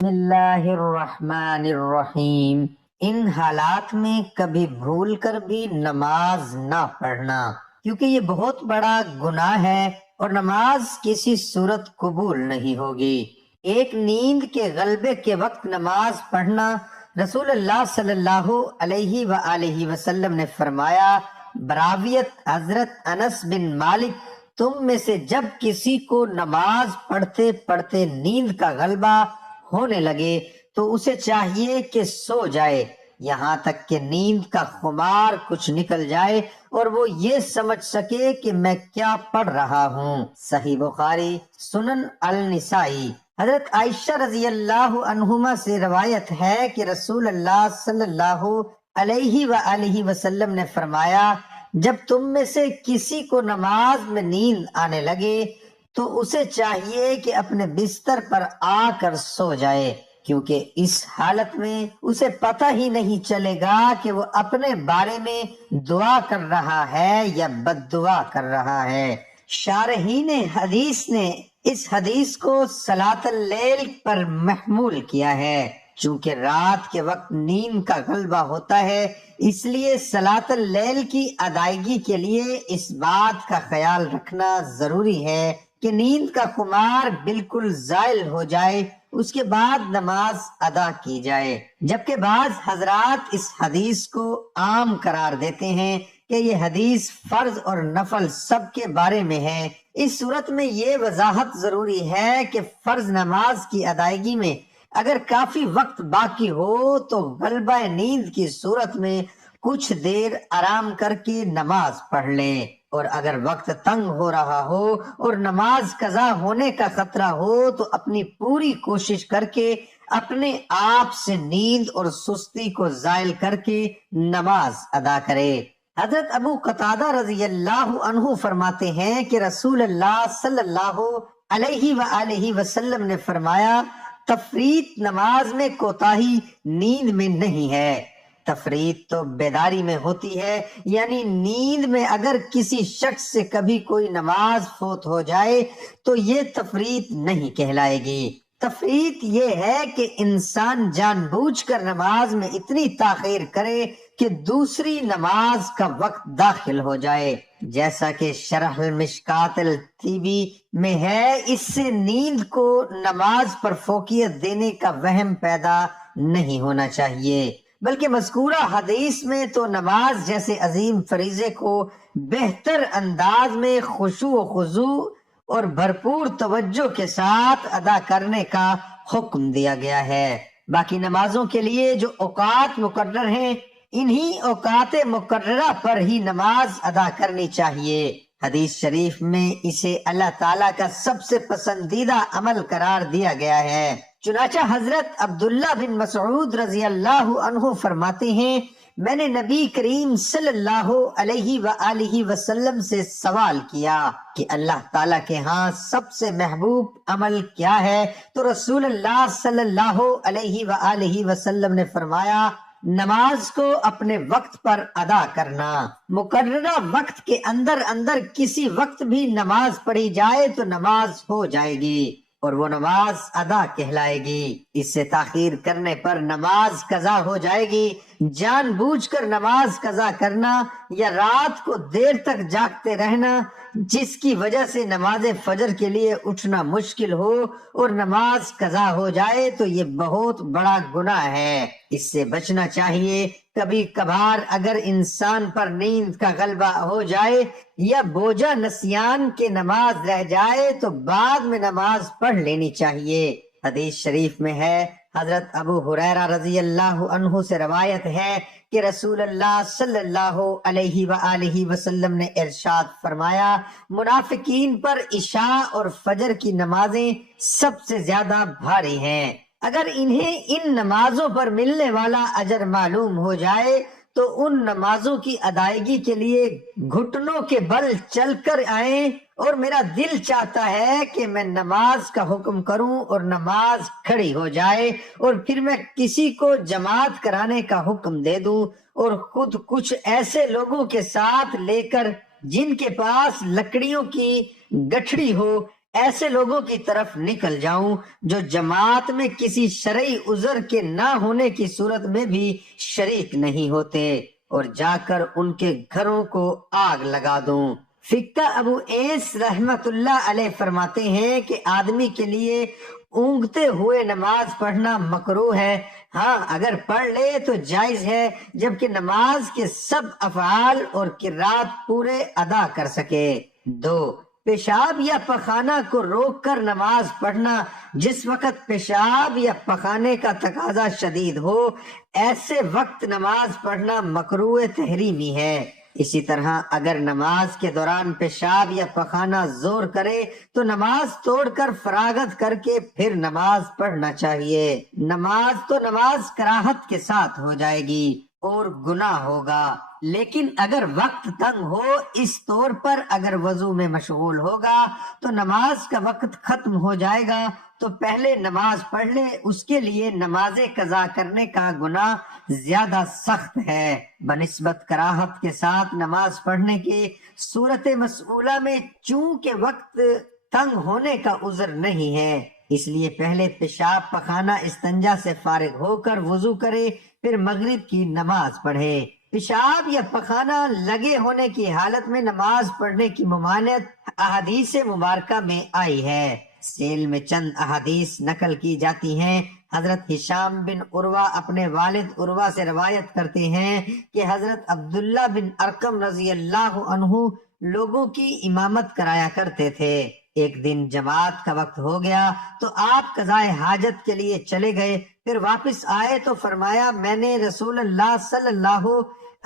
بسم اللہ الرحمن الرحیم۔ ان حالات میں کبھی بھول کر بھی نماز نہ پڑھنا، کیونکہ یہ بہت بڑا گناہ ہے اور نماز کسی صورت قبول نہیں ہوگی۔ ایک نیند کے غلبے کے وقت نماز پڑھنا، رسول اللہ صلی اللہ علیہ وآلہ وسلم نے فرمایا، براویت حضرت انس بن مالک، تم میں سے جب کسی کو نماز پڑھتے پڑھتے نیند کا غلبہ ہونے لگے تو اسے چاہیے کہ سو جائے، یہاں تک کہ نیند کا خمار کچھ نکل جائے اور وہ یہ سمجھ سکے کہ میں کیا پڑھ رہا ہوں۔ صحیح بخاری، سنن النسائی۔ حضرت عائشہ رضی اللہ عنہما سے روایت ہے کہ رسول اللہ صلی اللہ علیہ وآلہ وسلم نے فرمایا، جب تم میں سے کسی کو نماز میں نیند آنے لگے تو اسے چاہیے کہ اپنے بستر پر آ کر سو جائے، کیونکہ اس حالت میں اسے پتہ ہی نہیں چلے گا کہ وہ اپنے بارے میں دعا کر رہا ہے یا بد دعا کر رہا ہے۔ شارحین حدیث نے اس حدیث کو صلاۃ اللیل پر محمول کیا ہے، چونکہ رات کے وقت نیند کا غلبہ ہوتا ہے، اس لیے صلاۃ اللیل کی ادائیگی کے لیے اس بات کا خیال رکھنا ضروری ہے کہ نیند کا خمار بالکل زائل ہو جائے، اس کے بعد نماز ادا کی جائے۔ جبکہ بعض حضرات اس حدیث کو عام قرار دیتے ہیں کہ یہ حدیث فرض اور نفل سب کے بارے میں ہے۔ اس صورت میں یہ وضاحت ضروری ہے کہ فرض نماز کی ادائیگی میں اگر کافی وقت باقی ہو تو غلبہ نیند کی صورت میں کچھ دیر آرام کر کے نماز پڑھ لیں، اور اگر وقت تنگ ہو رہا ہو اور نماز قضا ہونے کا خطرہ ہو تو اپنی پوری کوشش کر کے اپنے آپ سے نیند اور سستی کو زائل کر کے نماز ادا کرے۔ حضرت ابو قتادہ رضی اللہ عنہ فرماتے ہیں کہ رسول اللہ صلی اللہ علیہ وآلہ وسلم نے فرمایا، تفریط نماز میں کوتاہی نیند میں نہیں ہے۔ تفریط تو بیداری میں ہوتی ہے، یعنی نیند میں اگر کسی شخص سے کبھی کوئی نماز فوت ہو جائے تو یہ تفریط نہیں کہلائے گی۔ تفریط یہ ہے کہ انسان جان بوجھ کر نماز میں اتنی تاخیر کرے کہ دوسری نماز کا وقت داخل ہو جائے، جیسا کہ شرح المشکات الطیبی میں ہے۔ اس سے نیند کو نماز پر فوقیت دینے کا وہم پیدا نہیں ہونا چاہیے، بلکہ مذکورہ حدیث میں تو نماز جیسے عظیم فریضے کو بہتر انداز میں خشوع و خضوع اور بھرپور توجہ کے ساتھ ادا کرنے کا حکم دیا گیا ہے۔ باقی نمازوں کے لیے جو اوقات مقرر ہیں، انہی اوقات مقررہ پر ہی نماز ادا کرنی چاہیے۔ حدیث شریف میں اسے اللہ تعالیٰ کا سب سے پسندیدہ عمل قرار دیا گیا ہے۔ چنانچہ حضرت عبداللہ بن مسعود رضی اللہ عنہ فرماتے ہیں، میں نے نبی کریم صلی اللہ علیہ وآلہ وسلم سے سوال کیا کہ اللہ تعالیٰ کے ہاں سب سے محبوب عمل کیا ہے، تو رسول اللہ صلی اللہ علیہ وآلہ وسلم نے فرمایا، نماز کو اپنے وقت پر ادا کرنا۔ مقررہ وقت کے اندر کسی وقت بھی نماز پڑھی جائے تو نماز ہو جائے گی اور وہ نماز ادا کہلائے گی۔ اس سے تاخیر کرنے پر نماز قضا ہو جائے گی۔ جان بوجھ کر نماز قضا کرنا یا رات کو دیر تک جاگتے رہنا جس کی وجہ سے نماز فجر کے لیے اٹھنا مشکل ہو اور نماز قضا ہو جائے تو یہ بہت بڑا گناہ ہے، اس سے بچنا چاہیے۔ کبھی کبھار اگر انسان پر نیند کا غلبہ ہو جائے یا بوجھا نسیان کے نماز رہ جائے تو بعد میں نماز پڑھ لینی چاہیے۔ حدیث شریف میں ہے، حضرت ابو ہریرہ رضی اللہ عنہ سے روایت ہے کہ رسول اللہ صلی اللہ علیہ وآلہ وسلم نے ارشاد فرمایا، منافقین پر عشاء اور فجر کی نمازیں سب سے زیادہ بھاری ہیں۔ اگر انہیں ان نمازوں پر ملنے والا اجر معلوم ہو جائے تو ان نمازوں کی ادائیگی کے لیے گھٹنوں کے بل چل کر آئیں، اور میرا دل چاہتا ہے کہ میں نماز کا حکم کروں اور نماز کھڑی ہو جائے، اور پھر میں کسی کو جماعت کرانے کا حکم دے دوں اور خود کچھ ایسے لوگوں کے ساتھ لے کر جن کے پاس لکڑیوں کی گٹھڑی ہو ایسے لوگوں کی طرف نکل جاؤں جو جماعت میں کسی شرعی عذر کے نہ ہونے کی صورت میں بھی شریک نہیں ہوتے، اور جا کر ان کے گھروں کو آگ لگا دوں۔ فقہ ابو ایس رحمت اللہ علیہ فرماتے ہیں کہ آدمی کے لیے اونگتے ہوئے نماز پڑھنا مکروہ ہے، ہاں اگر پڑھ لے تو جائز ہے، جبکہ نماز کے سب افعال اور قرات پورے ادا کر سکے۔ 2، پیشاب یا پخانہ کو روک کر نماز پڑھنا۔ جس وقت پیشاب یا پخانے کا تقاضا شدید ہو، ایسے وقت نماز پڑھنا مکروہ تحریمی ہے۔ اسی طرح اگر نماز کے دوران پیشاب یا پخانہ زور کرے تو نماز توڑ کر فراغت کر کے پھر نماز پڑھنا چاہیے۔ نماز کراہت کے ساتھ ہو جائے گی اور گناہ ہوگا، لیکن اگر وقت تنگ ہو، اس طور پر اگر وضو میں مشغول ہوگا تو نماز کا وقت ختم ہو جائے گا تو پہلے نماز پڑھ لے، اس کے لیے نماز قضا کرنے کا گناہ زیادہ سخت ہے بنسبت کراہت کے ساتھ نماز پڑھنے کی صورت مسئولہ میں۔ چونکہ وقت تنگ ہونے کا عذر نہیں ہے، اس لیے پہلے پیشاب پخانہ استنجا سے فارغ ہو کر وضو کرے، پھر مغرب کی نماز پڑھے۔ پیشاب یا پخانہ لگے ہونے کی حالت میں نماز پڑھنے کی ممانعت احادیث مبارکہ میں آئی ہے۔ سیل میں چند احادیث نقل کی جاتی ہیں۔ حضرت ہشام بن عروہ اپنے والد عروہ سے روایت کرتے ہیں کہ حضرت عبداللہ بن ارقم رضی اللہ عنہ لوگوں کی امامت کرایا کرتے تھے۔ ایک دن جماعت کا وقت ہو گیا تو آپ قضائے حاجت کے لیے چلے گئے، پھر واپس آئے تو فرمایا، میں نے رسول اللہ صلی اللہ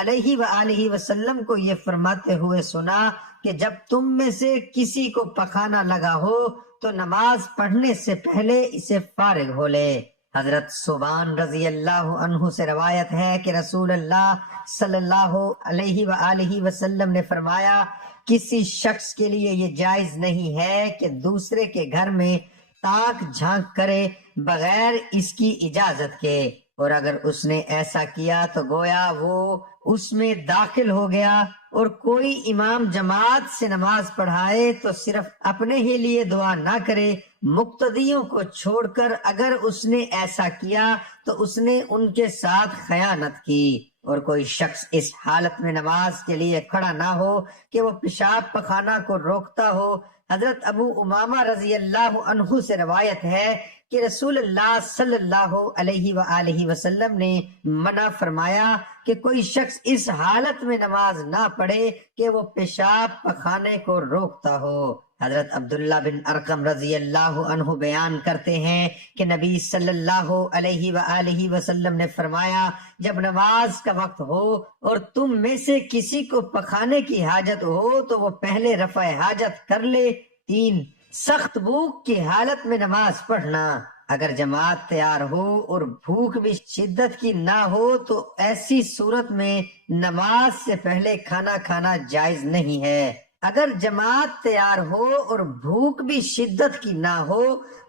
علیہ وآلہ وسلم کو یہ فرماتے ہوئے سنا کہ جب تم میں سے کسی کو پخانہ لگا ہو تو نماز پڑھنے سے پہلے اسے فارغ ہو لے۔ حضرت صوبان رضی اللہ عنہ سے روایت ہے کہ رسول اللہ صلی اللہ علیہ وآلہ وسلم نے فرمایا، کسی شخص کے لیے یہ جائز نہیں ہے کہ دوسرے کے گھر میں تاک جھانک کرے بغیر اس کی اجازت کے، اور اگر اس نے ایسا کیا تو گویا وہ اس میں داخل ہو گیا، اور کوئی امام جماعت سے نماز پڑھائے تو صرف اپنے ہی لیے دعا نہ کرے، مقتدیوں کو چھوڑ کر اگر اس نے ایسا کیا تو اس نے ان کے ساتھ خیانت کی، اور کوئی شخص اس حالت میں نماز کے لیے کھڑا نہ ہو کہ وہ پیشاب پخانہ کو روکتا ہو۔ حضرت ابو امامہ رضی اللہ عنہ سے روایت ہے کہ رسول اللہ صلی اللہ علیہ وآلہ وسلم نے منع فرمایا کہ کوئی شخص اس حالت میں نماز نہ پڑھے کہ وہ پیشاب پخانے کو روکتا ہو۔ حضرت عبداللہ بن ارقم رضی اللہ عنہ بیان کرتے ہیں کہ نبی صلی اللہ علیہ وآلہ وسلم نے فرمایا، جب نماز کا وقت ہو اور تم میں سے کسی کو پخانے کی حاجت ہو تو وہ پہلے رفع حاجت کر لے۔ 3، سخت بھوک کی حالت میں نماز پڑھنا۔ اگر جماعت تیار ہو اور بھوک بھی شدت کی نہ ہو تو ایسی صورت میں نماز سے پہلے کھانا کھانا جائز نہیں ہے۔ اگر جماعت تیار ہو اور بھوک بھی شدت کی نہ ہو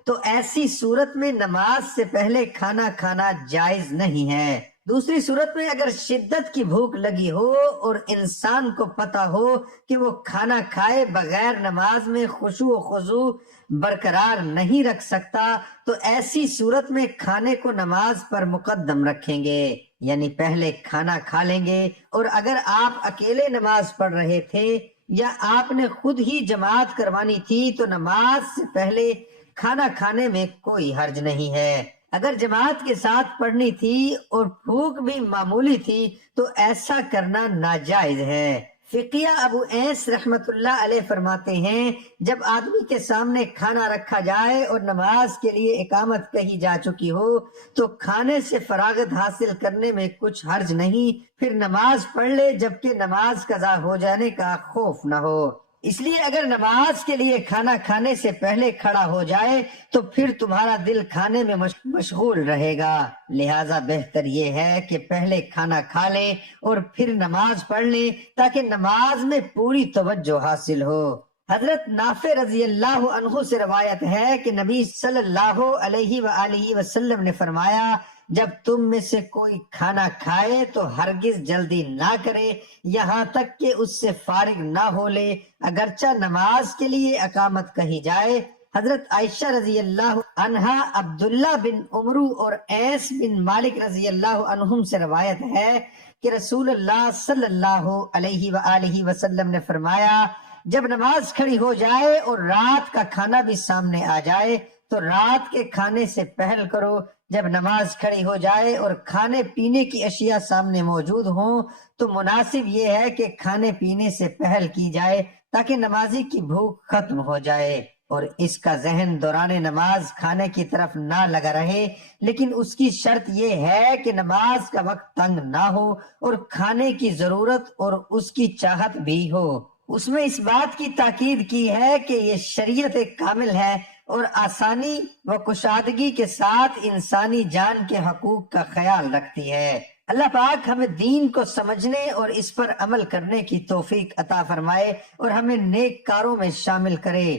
تو ایسی صورت میں نماز سے پہلے کھانا کھانا جائز نہیں ہے۔ دوسری صورت میں اگر شدت کی بھوک لگی ہو اور انسان کو پتہ ہو کہ وہ کھانا کھائے بغیر نماز میں خشوع و خضوع برقرار نہیں رکھ سکتا تو ایسی صورت میں کھانے کو نماز پر مقدم رکھیں گے، یعنی پہلے کھانا کھا لیں گے۔ اور اگر آپ اکیلے نماز پڑھ رہے تھے یا آپ نے خود ہی جماعت کروانی تھی تو نماز سے پہلے کھانا کھانے میں کوئی حرج نہیں ہے۔ اگر جماعت کے ساتھ پڑھنی تھی اور بھوک بھی معمولی تھی تو ایسا کرنا ناجائز ہے۔ فقیہ ابو ایس رحمت اللہ علیہ فرماتے ہیں، جب آدمی کے سامنے کھانا رکھا جائے اور نماز کے لیے اقامت کہی جا چکی ہو تو کھانے سے فراغت حاصل کرنے میں کچھ حرج نہیں، پھر نماز پڑھ لے جبکہ نماز قضا ہو جانے کا خوف نہ ہو۔ اس لیے اگر نماز کے لیے کھانا کھانے سے پہلے کھڑا ہو جائے تو پھر تمہارا دل کھانے میں مشغول رہے گا، لہٰذا بہتر یہ ہے کہ پہلے کھانا کھا لیں اور پھر نماز پڑھ لیں تاکہ نماز میں پوری توجہ حاصل ہو۔ حضرت نافع رضی اللہ عنہ سے روایت ہے کہ نبی صلی اللہ علیہ وآلہ وسلم نے فرمایا، جب تم میں سے کوئی کھانا کھائے تو ہرگز جلدی نہ کرے یہاں تک کہ اس سے فارغ نہ ہو لے، اگرچہ نماز کے لیے اقامت کہی جائے۔ حضرت عائشہ رضی اللہ عنہا، عبداللہ بن عمرو اور انس بن مالک رضی اللہ عنہم سے روایت ہے کہ رسول اللہ صلی اللہ علیہ وآلہ وسلم نے فرمایا، جب نماز کھڑی ہو جائے اور رات کا کھانا بھی سامنے آ جائے تو رات کے کھانے سے پہل کرو، جب نماز کھڑی ہو جائے اور کھانے پینے کی اشیاء سامنے موجود ہوں تو مناسب یہ ہے کہ کھانے پینے سے پہل کی جائے تاکہ نمازی کی بھوک ختم ہو جائے اور اس کا ذہن دوران نماز کھانے کی طرف نہ لگا رہے، لیکن اس کی شرط یہ ہے کہ نماز کا وقت تنگ نہ ہو اور کھانے کی ضرورت اور اس کی چاہت بھی ہو۔ اس میں اس بات کی تاکید کی ہے کہ یہ شریعت کامل ہے اور آسانی و کشادگی کے ساتھ انسانی جان کے حقوق کا خیال رکھتی ہے۔ اللہ پاک ہمیں دین کو سمجھنے اور اس پر عمل کرنے کی توفیق عطا فرمائے اور ہمیں نیک کاروں میں شامل کرے۔